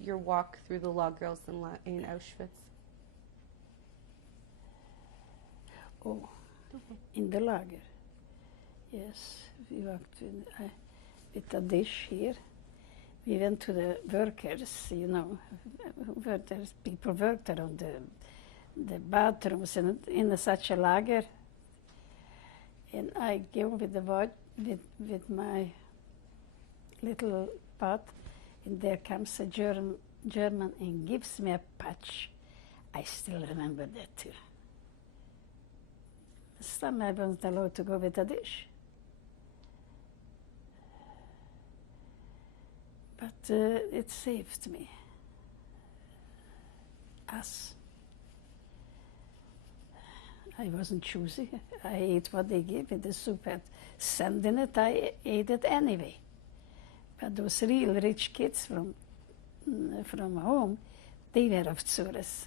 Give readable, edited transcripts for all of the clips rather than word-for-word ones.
your walk through the lagers in Auschwitz? Oh, in the lager. Yes, we walked with a dish here. We went to the workers, you know, where there's people worked around the bathrooms in such a lager. And I go with with my little pot, and there comes a German and gives me a patch. I still remember that too. This time I wasn't allowed to go with a dish. But it saved me. Us. I wasn't choosy. I ate what they gave me. The soup had sand in it. I ate it anyway. But those real rich kids from home, they were of Zures.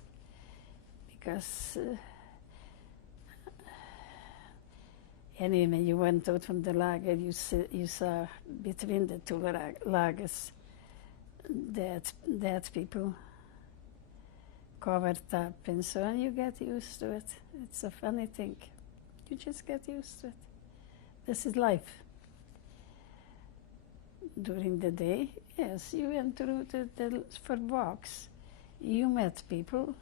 Because anyway, when you went out from the lager, you saw between the two lagers dead people covered up and so on. You get used to it. It's a funny thing. You just get used to it. This is life. During the day, yes, you went through for walks. You met people.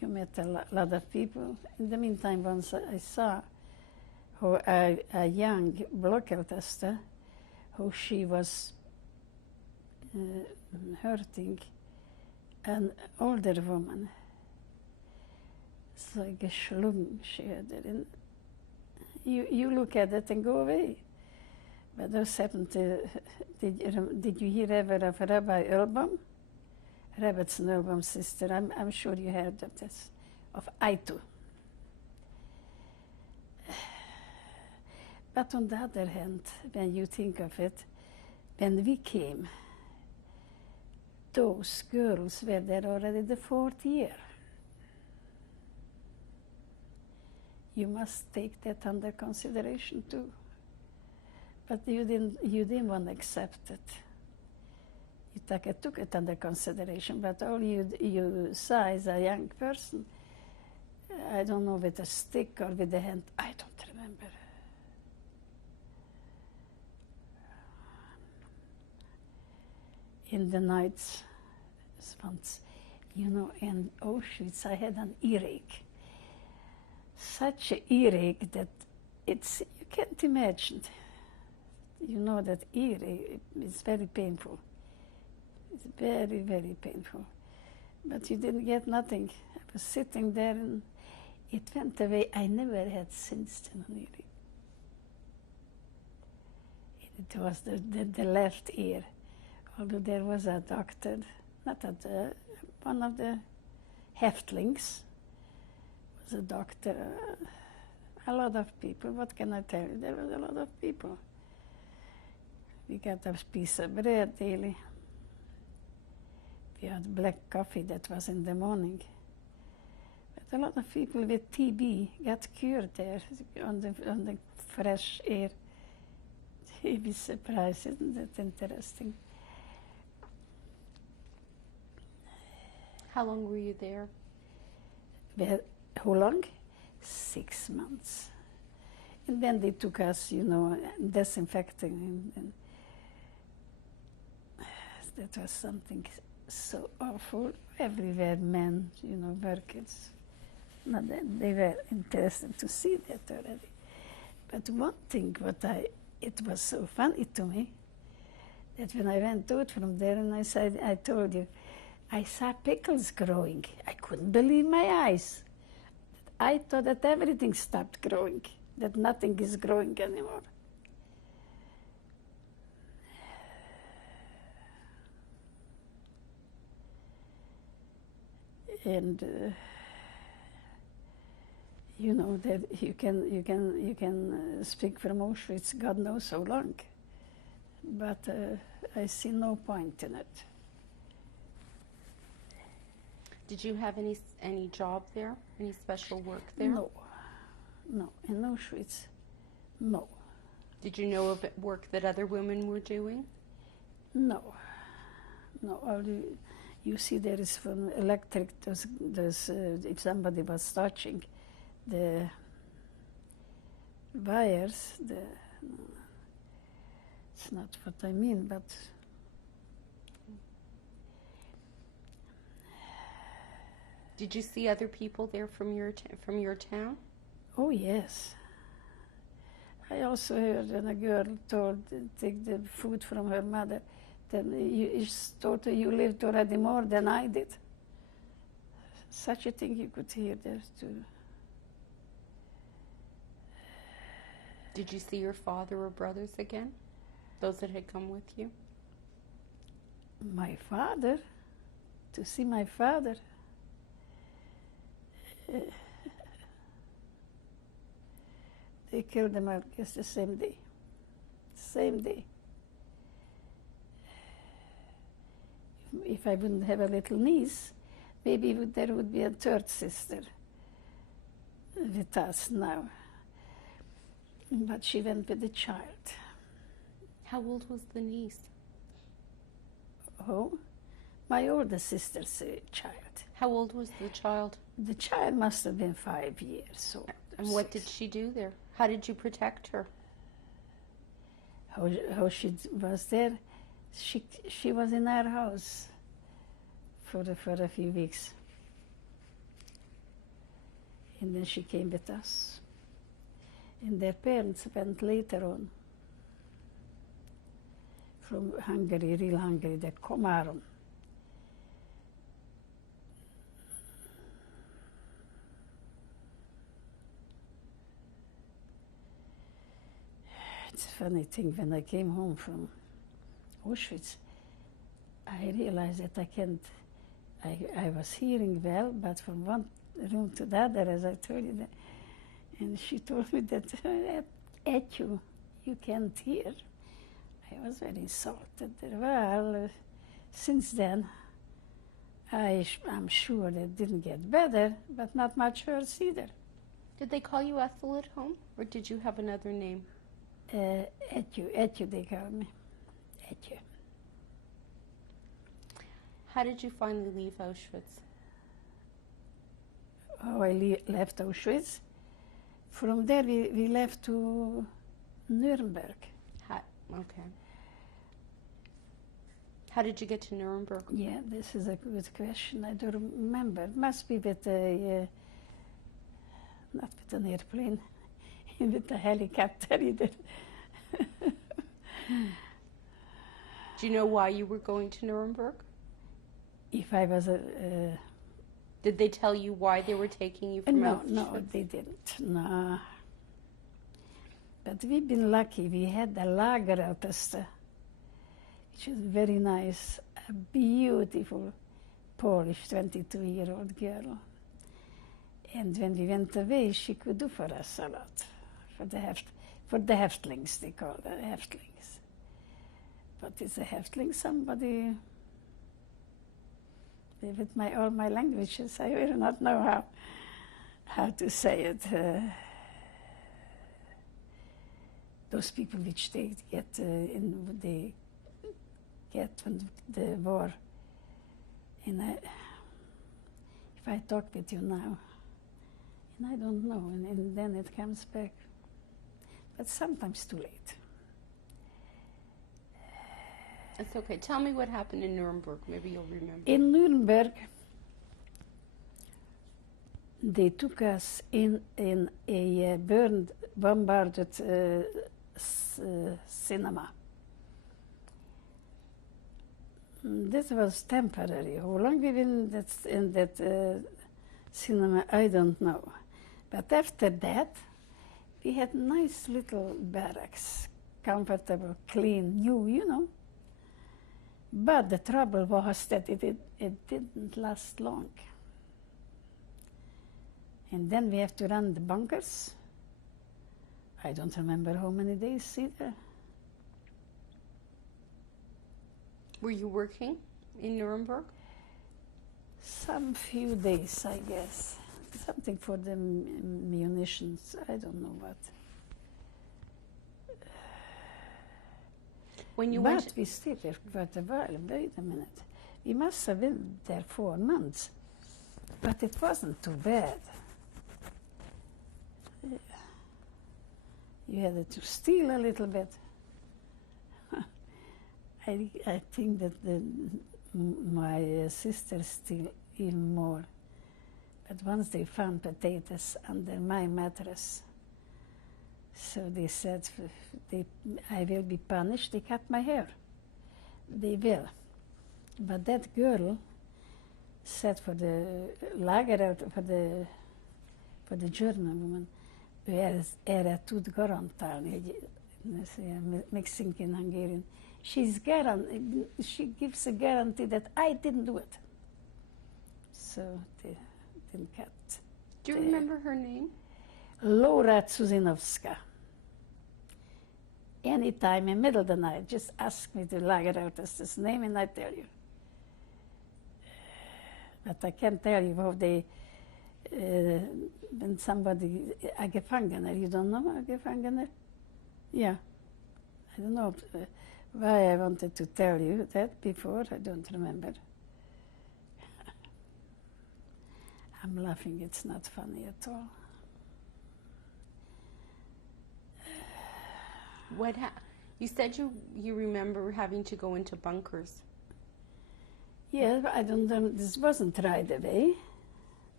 You met a lot of people. In the meantime, once I saw how a young blockertester, how she was hurting an older woman. It's like a schlung she had it. And you look at it and go away. But those happened to, did you hear ever of Rabbi Earlbaum? Rebbetzin Earlbaum's sister. I'm sure you heard of this, of Ethel. But on the other hand, when you think of it, when we came, those girls were there already the 4th year. You must take that under consideration too. But you didn't want to accept it. You took it under consideration, but all you saw as a young person, I don't know, with a stick or with a hand, I don't remember. In the nights, once, you know, in Auschwitz, I had an earache. Such an earache that you can't imagine. You know that earache is very painful. It's very, very painful. But you didn't get nothing. I was sitting there and it went away. I never had since then an earache. It was the left ear. Although there was a doctor, one of the Häftlings was a doctor. A lot of people, what can I tell you? There was a lot of people. We got a piece of bread daily. We had black coffee, that was in the morning. But a lot of people with TB got cured there on the fresh air. You'd be surprised, isn't that interesting? How long were you there? Well, how long? 6 months. And then they took us, you know, disinfecting. And that was something so awful. Everywhere men, you know, workers. Not that they were interested to see that already. But one thing, it was so funny to me, that when I went out from there and I told you, I saw pickles growing. I couldn't believe my eyes. I thought that everything stopped growing, that nothing is growing anymore. And you know that you can speak from Auschwitz, God knows how long, but I see no point in it. Did you have any job there? Any special work there? No, in Auschwitz, no. Did you know of work that other women were doing? No, no. All you see there is from electric. Those if somebody was touching the wires, it's not what I mean, but Did you see other people there from your town? oh yes. I also heard when a girl told take the food from her mother, then you thought you lived already more than I did. Such a thing you could hear there too. Did you see your father or brothers again? Those that had come with you? My father, to see my father. They killed him, I guess, the same day. Same day. If I wouldn't have a little niece, maybe there would be a third sister with us now. But she went with the child. How old was the niece? Oh, my older sister's child. How old was the child? The child must have been 5 years old. And what did she do there? How did you protect her? How she was there? She was in our house for a few weeks. And then she came with us. And their parents went later on from Hungary, real Hungary, the Komárom. It's a funny thing, when I came home from Auschwitz, I realized that I was hearing well, but from one room to the other, as I told you, and she told me that at you can't hear. I was very insulted. Well, since then, I'm sure that it didn't get better, but not much worse either. Did they call you Ethel at home, or did you have another name? At you they called me. At you. How did you finally leave Auschwitz? Oh, I left Auschwitz. From there, we left to Nuremberg. Okay. How did you get to Nuremberg? Yeah, this is a good question. I don't remember. It must be with a, not with an airplane, with a helicopter either. Do you know why you were going to Nuremberg? If I was Did they tell you why they were taking you from Auschwitz? No, they didn't. No. But we've been lucky. We had a Lagerälteste, which was very nice, a beautiful Polish 22-year-old girl. And when we went away, she could do for us a lot, for the Häftlings, they call the Häftlings. But is a Häftling somebody? With all my languages, I will not know how to say it. Those people which they get from the war. And if I talk with you now, and I don't know, and then it comes back, but sometimes too late. It's okay. Tell me what happened in Nuremberg. Maybe you'll remember. In Nuremberg, they took us in a bombarded cinema. This was temporary. How long we been in that cinema, I don't know. But after that, we had nice little barracks, comfortable, clean, new, you know. But the trouble was that it didn't last long. And then we have to run the bunkers. I don't remember how many days either. Were you working in Nuremberg? Some few days, I guess. Something for the munitions, I don't know what. When you But went, we stayed there quite a while. Wait a minute. We must have been there 4 months, but it wasn't too bad. You had to steal a little bit. I think that my sisters steal even more. But once they found potatoes under my mattress, so they said, I will be punished. They cut my hair. They will. But that girl said for the lager, for the German woman, erre tud garantálni, mixing in Hungarian. She gives a guarantee that I didn't do it. So they didn't cut. Do you remember her name? Laura Tsuzinovska. Anytime in the middle of the night, just ask me to lager out this name and I tell you. But I can't tell you how they, when somebody, a Gefangener, you don't know a Gefangener? Yeah. I don't know why I wanted to tell you that before, I don't remember. I'm laughing, it's not funny at all. You said you remember having to go into bunkers. Yeah, but I don't know, this wasn't right away.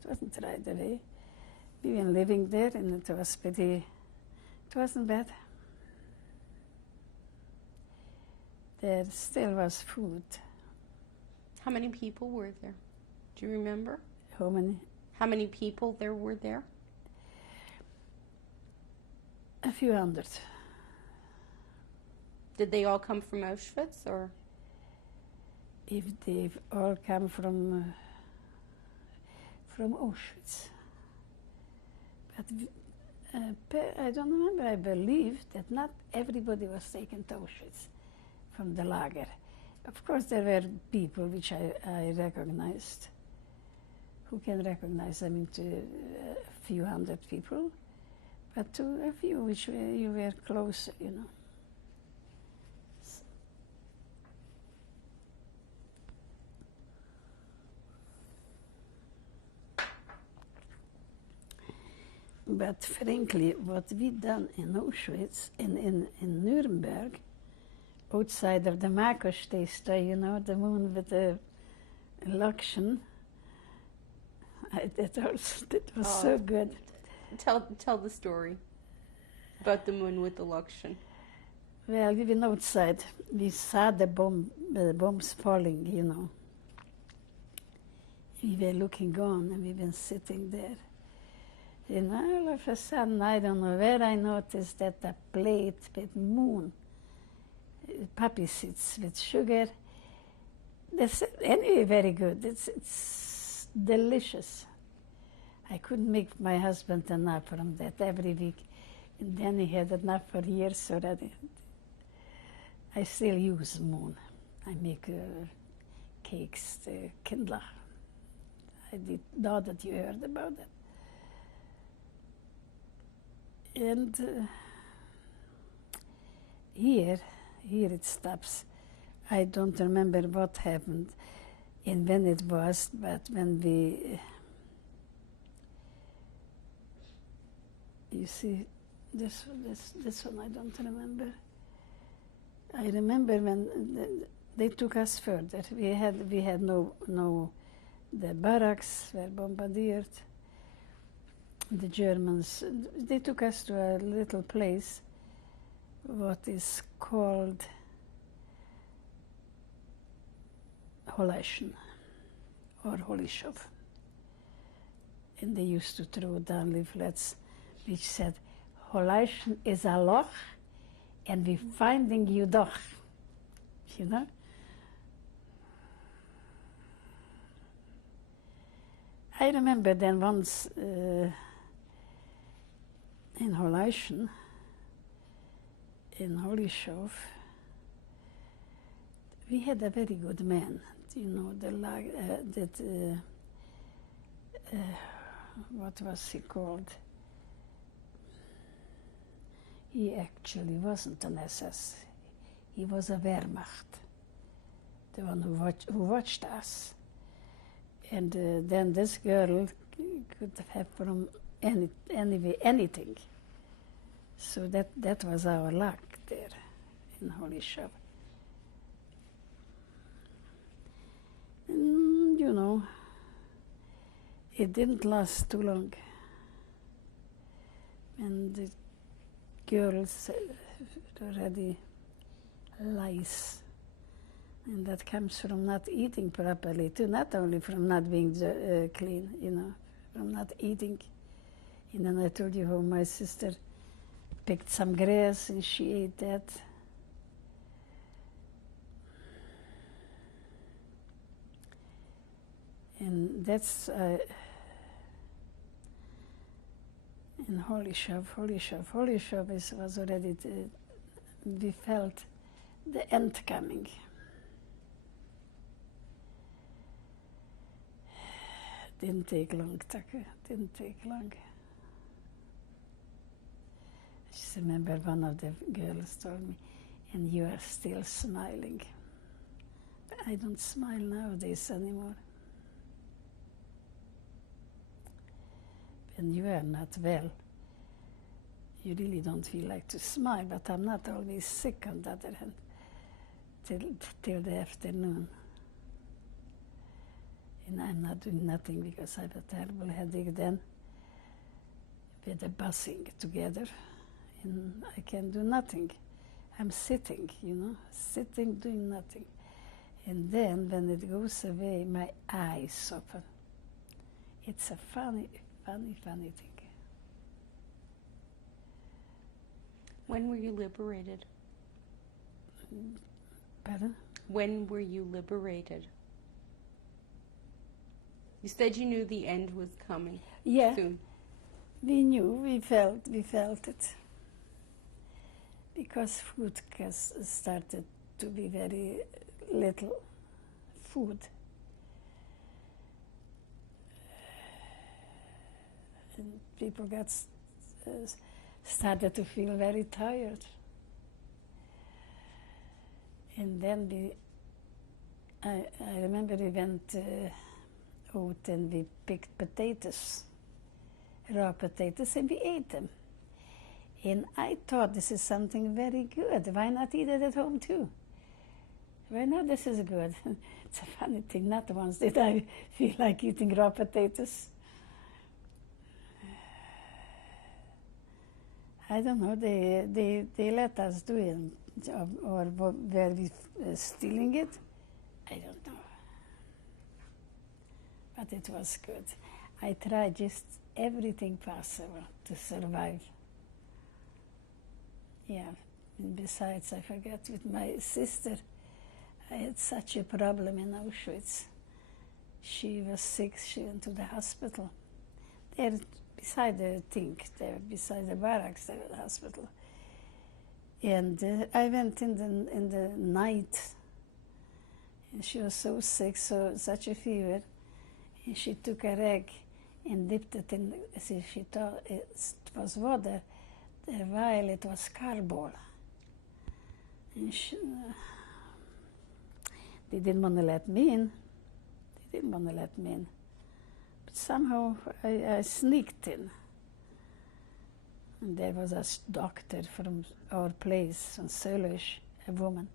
It wasn't right away. We were living there and it was pretty, it wasn't bad. There still was food. How many people were there? Do you remember? How many? How many people there were there? A few hundred. Did they all come from Auschwitz, or? If they've all come from Auschwitz. But I don't remember, I believe that not everybody was taken to Auschwitz from the lager. Of course there were people which I recognized. Who can recognize? I mean, to a few hundred people, but to a few which you were closer, you know. But frankly, what we done in Auschwitz, in Nuremberg, outside of the Markostesta, you know, the moon with the Lakshan, that was so good. Tell the story about the moon with the Lakshan. Well, we went outside. We saw the bombs falling, you know. We were looking on, and we were sitting there. And all of a sudden, I don't know where I noticed that a plate with moon, poppy seeds with sugar. That's anyway very good. It's delicious. I couldn't make my husband enough from that every week. And then he had enough for years, so that I still use moon. I make cakes, kindler. I did know that you heard about it. And here it stops. I don't remember what happened and when it was, but when we, you see, this one I don't remember. I remember when they took us further. We had no, the barracks were bombarded. The Germans, they took us to a little place, what is called Holation or Holishov. And they used to throw down leaflets which said, Holation is a loch and we're finding you doch, you know? I remember then once in Holation, in Holishov, we had a very good man, you know, what was he called? He actually wasn't an SS, he was a Wehrmacht. the one who watched us. And then this girl could have from anything. So that was our luck there in Holy Shove. And, you know, it didn't last too long. And the girls already lice. And that comes from not eating properly too, not only from not being clean, you know, from not eating. And then I told you how my sister picked some grass and she ate that. And that's in Holy Shove was already, we felt the end coming. Didn't take long, Tucker, didn't take long. I just remember one of the girls told me, and you are still smiling. But I don't smile nowadays anymore. When you are not well, you really don't feel like to smile, but I'm not always sick on the other hand, till the afternoon. And I'm not doing nothing because I have a terrible headache then. With the busing together, and I can do nothing. I'm sitting, you know, sitting, doing nothing. And then when it goes away, my eyes open. It's a funny thing. When were you liberated? Pardon? When were you liberated? You said you knew the end was coming soon. We knew, we felt it. Because food started to be very little food. And people started to feel very tired. And then I remember we went out and we picked potatoes, raw potatoes, and we ate them. And I thought this is something very good. Why not eat it at home too? Why not? This is good. It's a funny thing. Not once did I feel like eating raw potatoes. I don't know. They let us do it, or were we stealing it? I don't know. But it was good. I tried just everything possible to survive. Yeah, and besides, I forgot with my sister, I had such a problem in Auschwitz. She was sick, she went to the hospital. There, beside the beside the barracks, there was the hospital. And I went in the night, and she was so sick, such a fever. And she took a rag and dipped it in, she thought it was water, while it was cardboard. And they didn't want to let me in. But somehow I sneaked in. And there was a doctor from our place on Sölish, a woman.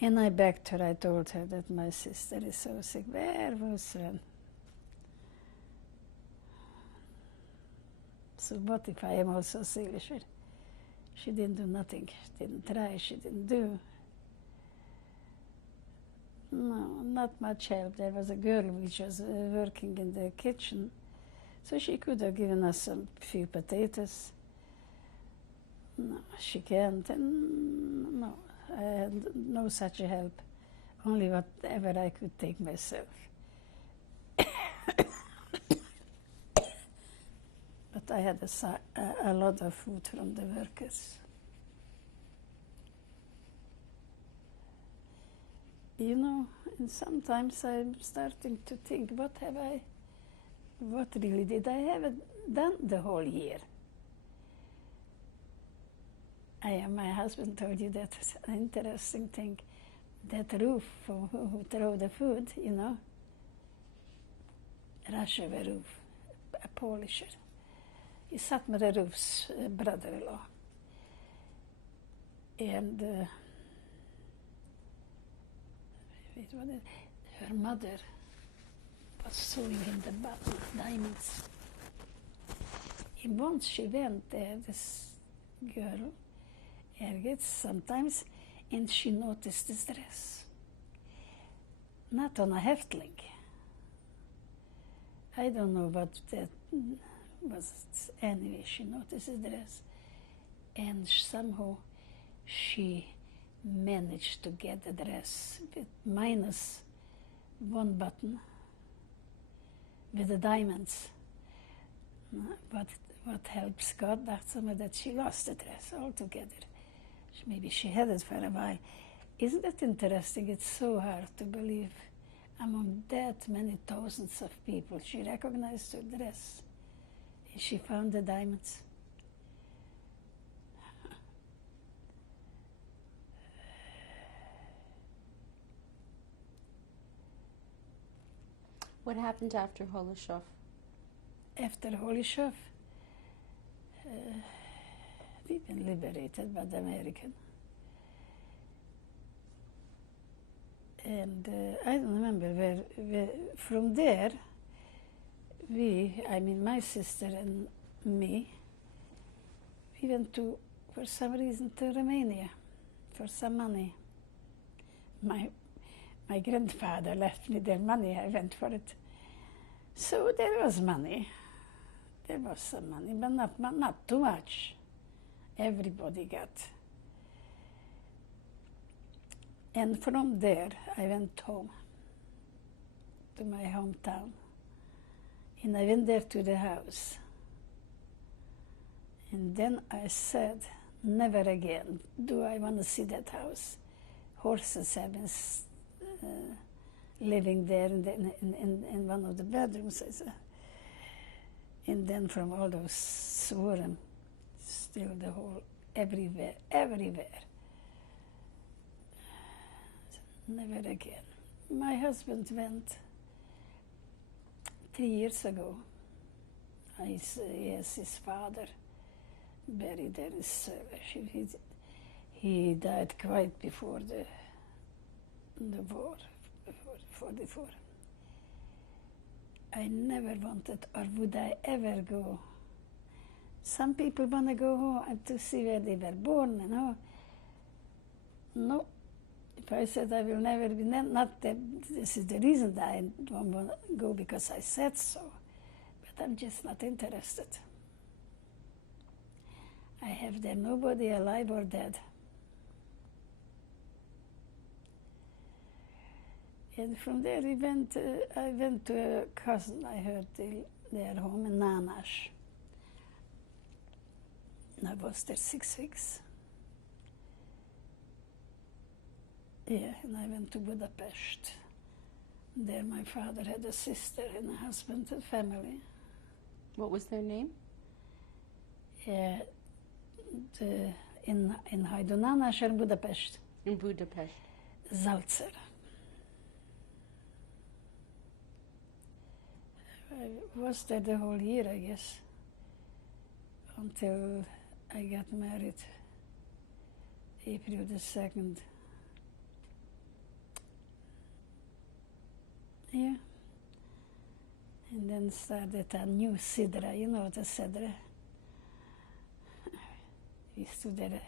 And I begged her, I told her that my sister is so sick. Where was her? So what if I am also Swedish? She didn't do nothing. She didn't try. She didn't do. No, not much help. There was a girl which was working in the kitchen, so she could have given us some few potatoes. No, she can't. And no, I had no such a help. Only whatever I could take myself. But I had a lot of food from the workers. You know, and sometimes I'm starting to think, what really did I have done the whole year? My husband told you that interesting thing. that roof who throw the food, you know, rush over roof, a polisher. He sat med the roof's brother-in-law. And her mother was sewing in the bottom diamonds. And once she went there, this girl, Ergit, sometimes, and she noticed this dress. Not on a häftling. I don't know what that was. Anyway, she noticed the dress. And somehow she managed to get the dress with minus one button with the diamonds. What helps God, that's that she lost the dress altogether. Maybe she had it for a while. Isn't that interesting? It's so hard to believe. Among that many thousands of people, she recognized her dress. And she found the diamonds. What happened after Holocaust? After Holocaust, we've been liberated by the American. And I don't remember where from there, my sister and me, we went for some reason, to Romania for some money. My grandfather left me their money, I went for it. So there was money. There was some money, but not too much. Everybody got. And from there, I went home, to my hometown. And I went there to the house. And then I said, never again do I want to see that house. Horses have been living there in one of the bedrooms. I said. And then from all those sworn, still the whole, everywhere. Never again. My husband went 3 years ago. Yes, his father buried there in Söder. He died quite before the war, before 44. I never wanted, or would I ever go. Some people want to go home to see where they were born, you know. No. If I said I will never be, not that this is the reason that I don't want to go because I said so, but I'm just not interested. I have there nobody alive or dead. And from there I went to a cousin I heard their home in Nánas. I was there 6 weeks. Yeah, and I went to Budapest. There my father had a sister and a husband and family. What was their name? Yeah, in Nánas and Budapest. In Budapest. Zalcer. I was there the whole year, I guess, until I got married, April the 2nd. Yeah. And then started a new Sidra, you know the Sidra. We stood there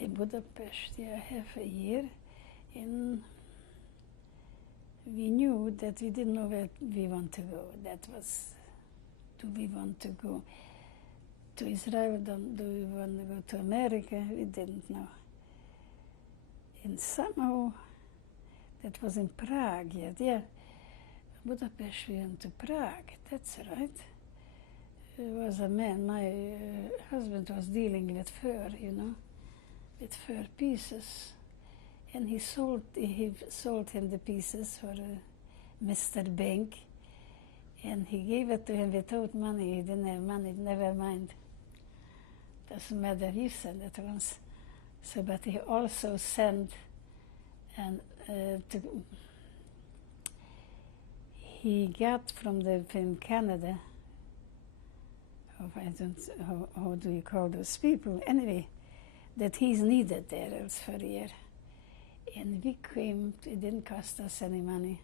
in Budapest, yeah, half a year, and we knew that we didn't know where we want to go. That was, do we want to go to Israel? Do we want to go to America? We didn't know. And somehow, that was in Prague, yeah. Budapest, we went to Prague, that's right. There was a man, my husband was dealing with fur, you know, with fur pieces. And he sold him the pieces for Mr. Bank, and he gave it to him without money. He didn't have money, never mind. Doesn't matter, you said it once. So, but he also sent, and he got from Canada. I don't how do you call those people? Anyway, that he's needed there else for a year, and we came. It didn't cost us any money.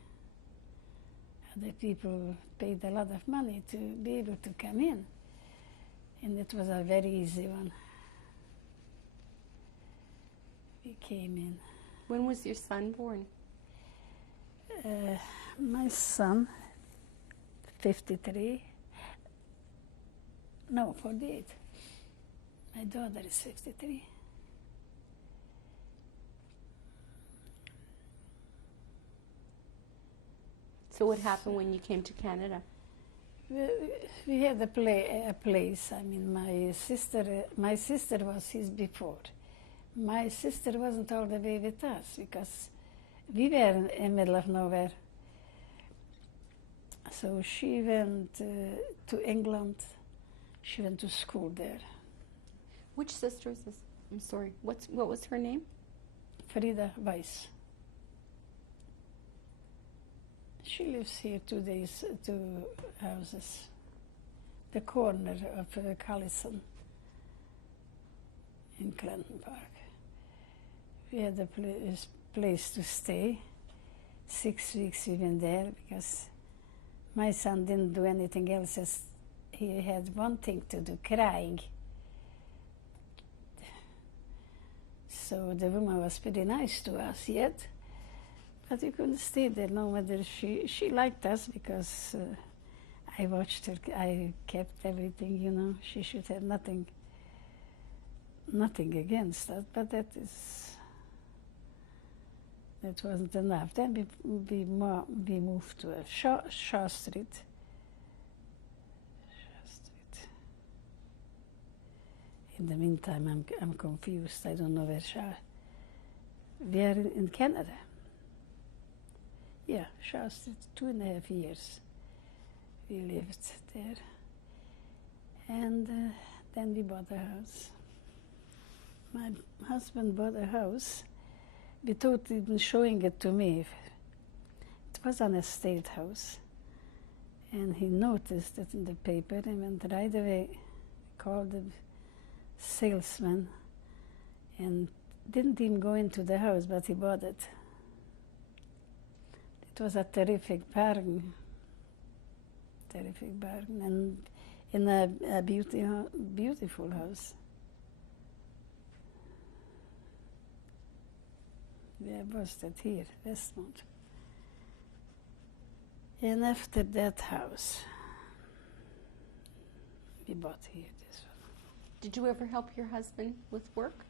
Other people paid a lot of money to be able to come in, and it was a very easy one. We came in. When was your son born? My son, 53. No, 48. My daughter is 53. So what happened when you came to Canada? We had a place. I mean, my sister was his before. My sister wasn't all the way with us because we were in the middle of nowhere. So she went to England. She went to school there. Which sister is this? I'm sorry. What was her name? Frida Weiss. She lives here 2 houses. The corner of Callison in Clinton Park. We had a place to stay. 6 weeks we went there because my son didn't do anything else. He had one thing to do, crying. So the woman was pretty nice to us yet, but we couldn't stay there no matter. She liked us because I watched her, I kept everything, you know. She should have nothing against that, but that wasn't enough. Then we moved to Shaw Street. In the meantime, I'm confused. I don't know where Shaw. We are in Canada. Yeah, Shaw Street, 2.5 years. We lived there. And then we bought a house. My husband bought a house without even showing it to me. It was an estate house. And he noticed it in the paper and went right away, called the salesman, and didn't even go into the house, but he bought it. It was a terrific bargain, and in a beautiful house. Where was that? Here, Westmont. And after that house, we bought here this one. Did you ever help your husband with work?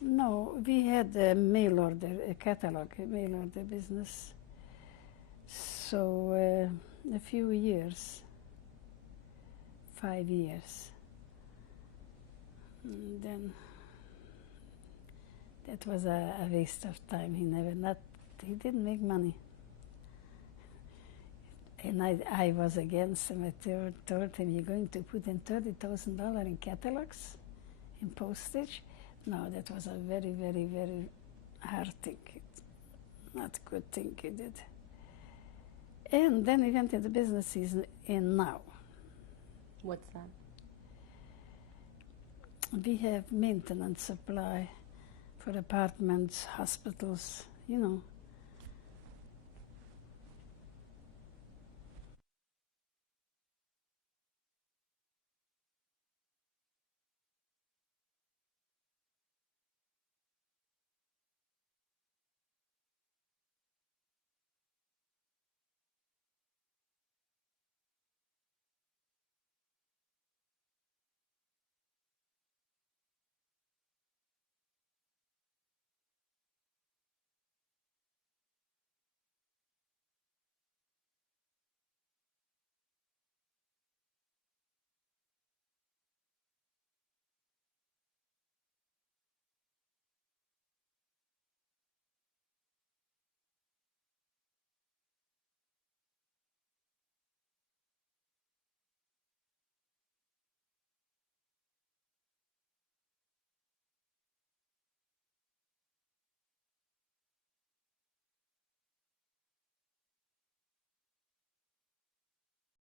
No, we had a mail order, a catalog, a mail order business. So a few years, 5 years. And then that was a waste of time. He didn't make money. And I was against him. I told him, you're going to put in $30,000 in catalogs, in postage? No, that was a very, very, very hard thing. Not a good thing he did. And then he went into business he's in now. What's that? We have maintenance supply for apartments, hospitals, you know.